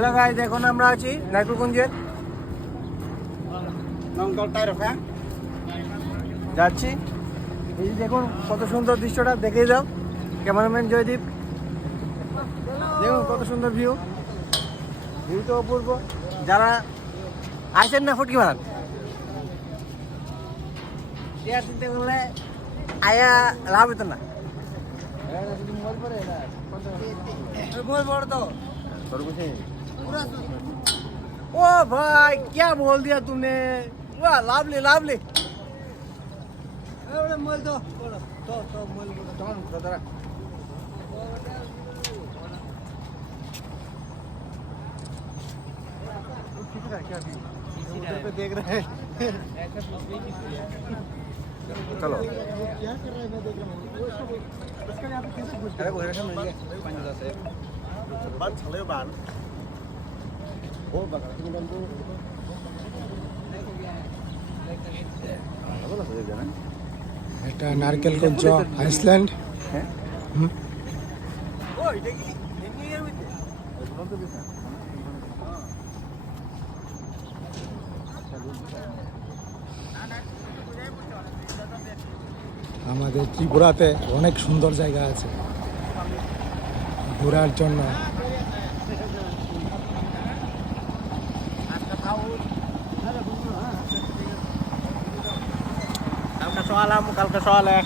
Hello guys, এখন আমরা আছি নাইকুরগঞ্জের যাচ্ছি। এই যে দেখুন কত সুন্দর দৃশ্যটা, দেখেই দাও ক্যামেরাম্যান জয়দীপ। দেখুন কত সুন্দর ভিউ, ভিউ তো অপূর্ব। যারা আসেন না ফুটকি মারান চিন্তা করলে আয়া লাভ হতো না। ओ भाई क्या बोल दिया तुमने, वाह लावली लावली। मोल दो तो मोल दो जरा। क्या उधर पे देख रहे हैं। चलो क्या कर रहे हैं, मैं देख रहा हूँ इसका यहाँ पे कैसे घुस गया। बात चले बाल ओ बगा तुम बंदो এটা নারকেলগঞ্জ আইসল্যান্ড। হ্যাঁ ও এটা কি এমনি এর মধ্যে বন্ধ দিছে। আমাদের ত্রিপুরাতে অনেক সুন্দর জায়গা আছে ঘোরার জন্য। কালকে সকালে